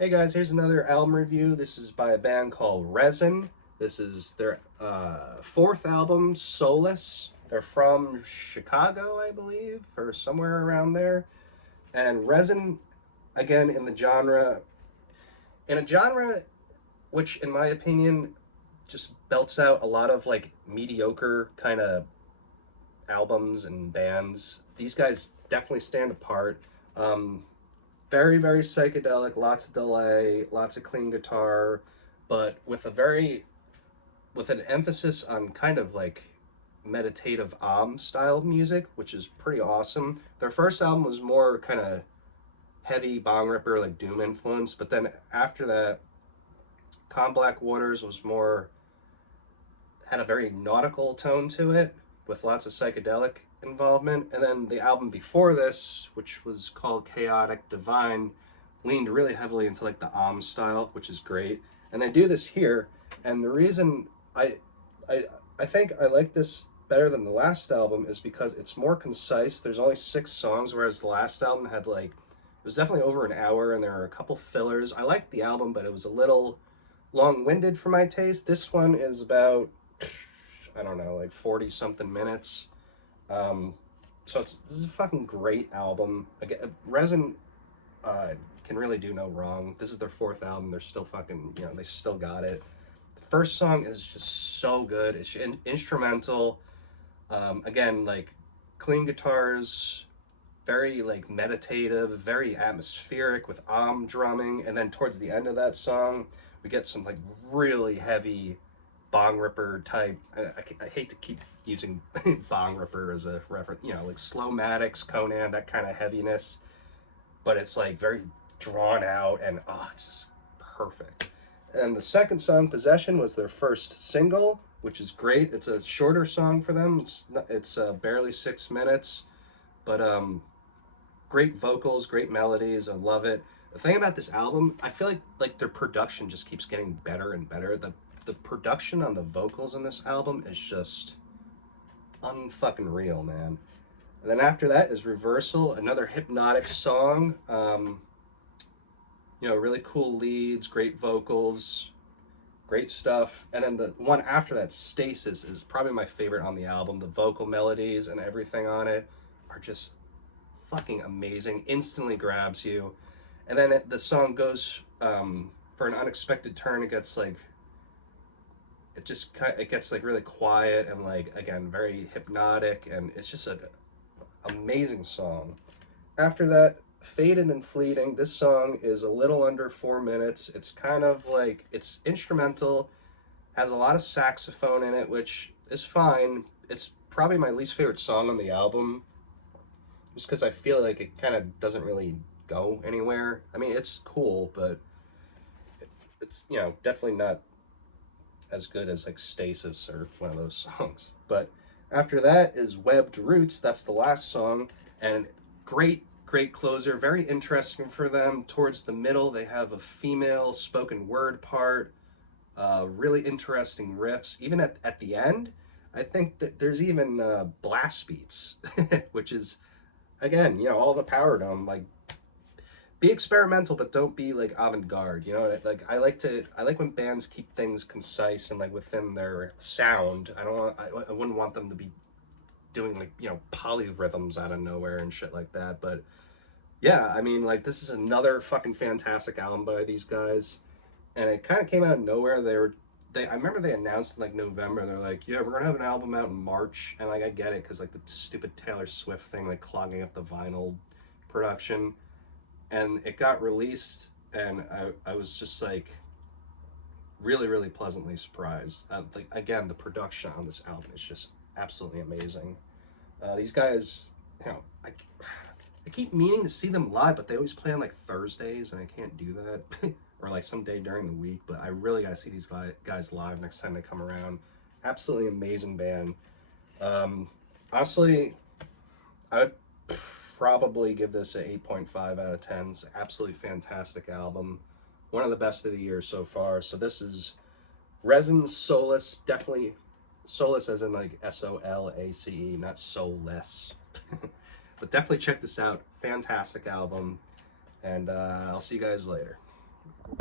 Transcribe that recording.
Hey guys, here's another album review. This is by a band called Rezn. This is their fourth album, Solace. They're from Chicago, I believe, or somewhere around there. And Rezn, again, in a genre which, in my opinion, just belts out a lot of like mediocre kind of albums and bands. These guys definitely stand apart. Um, very psychedelic, lots of delay, lots of clean guitar, but with an emphasis on kind of like meditative style music, which is pretty awesome. Their first album was more kind of heavy bong ripper, like doom influence, but then after that, Calm Black Waters was more, had a very nautical tone to it with lots of psychedelic involvement. And then the album before this, which was called Chaotic Divine, leaned really heavily into like the style, which is great. And they do this here. And the reason I I think I like this better than the last album is because it's more concise. There's only 6 songs, whereas the last album had like, it was definitely over an hour and there are a couple fillers. I liked the album, but it was a little long-winded for my taste. This one is about, I don't know, like 40 something minutes. Um, so this is a fucking great album. Again, Resin can really do no wrong. This is their fourth album. They're still fucking, they still got it. The first song is just so good. It's instrumental. Again, like clean guitars, very like meditative, very atmospheric with drumming, and then towards the end of that song, we get some like really heavy bong ripper type. I hate to keep using bong ripper as a reference, like Slowmatics, Conan, that kind of heaviness, but it's like very drawn out and it's just perfect. And the second song, Possession, was their first single, which is great. It's a shorter song for them. It's barely 6 minutes, but great vocals, great melodies. I love it. The thing about this album, I feel like their production just keeps getting better and better. The production on the vocals in this album is just unfucking real, man. And then after that is Reversal, another hypnotic song. Really cool leads, great vocals, great stuff. And then the one after that, Stasis, is probably my favorite on the album. The vocal melodies and everything on it are just fucking amazing. Instantly grabs you. And then the song goes for an unexpected turn. It gets like really quiet and like again very hypnotic, and it's just an amazing song. After that, Faded and Fleeting. This song is a little under 4 minutes. It's kind of like, it's instrumental, has a lot of saxophone in it, which is fine. It's probably my least favorite song on the album, just because I feel like it kind of doesn't really go anywhere. I mean, it's cool, but it's definitely not as good as like Stasis or one of those songs. But after that is Webbed Roots. That's the last song, and great closer. Very interesting for them. Towards the middle, they have a female spoken word part. Really interesting riffs. Even at the end, I think that there's even blast beats, which is again, all the power to them. Like, be experimental, but don't be like avant-garde. Like I like when bands keep things concise and like within their sound. I wouldn't want them to be doing like polyrhythms out of nowhere and shit like that. But yeah, I mean, like, this is another fucking fantastic album by these guys, and it kind of came out of nowhere. I remember they announced in like November. They're like, yeah, we're gonna have an album out in March, and like I get it because like the stupid Taylor Swift thing, like clogging up the vinyl production, and it got released, and I was just like really pleasantly surprised. Like, again, the production on this album is just absolutely amazing. These guys, you know, I, I keep meaning to see them live, but they always play on like Thursdays, and I can't do that, or like some day during the week. But I really gotta see these guys live next time they come around. Absolutely amazing band. Um, Honestly, I would probably give this an 8.5 out of 10. It's an absolutely fantastic album. One of the best of the year so far. So this is Rezn Solace. Definitely Solace as in like Solace, not Soulless. But definitely check this out. Fantastic album. And I'll see you guys later.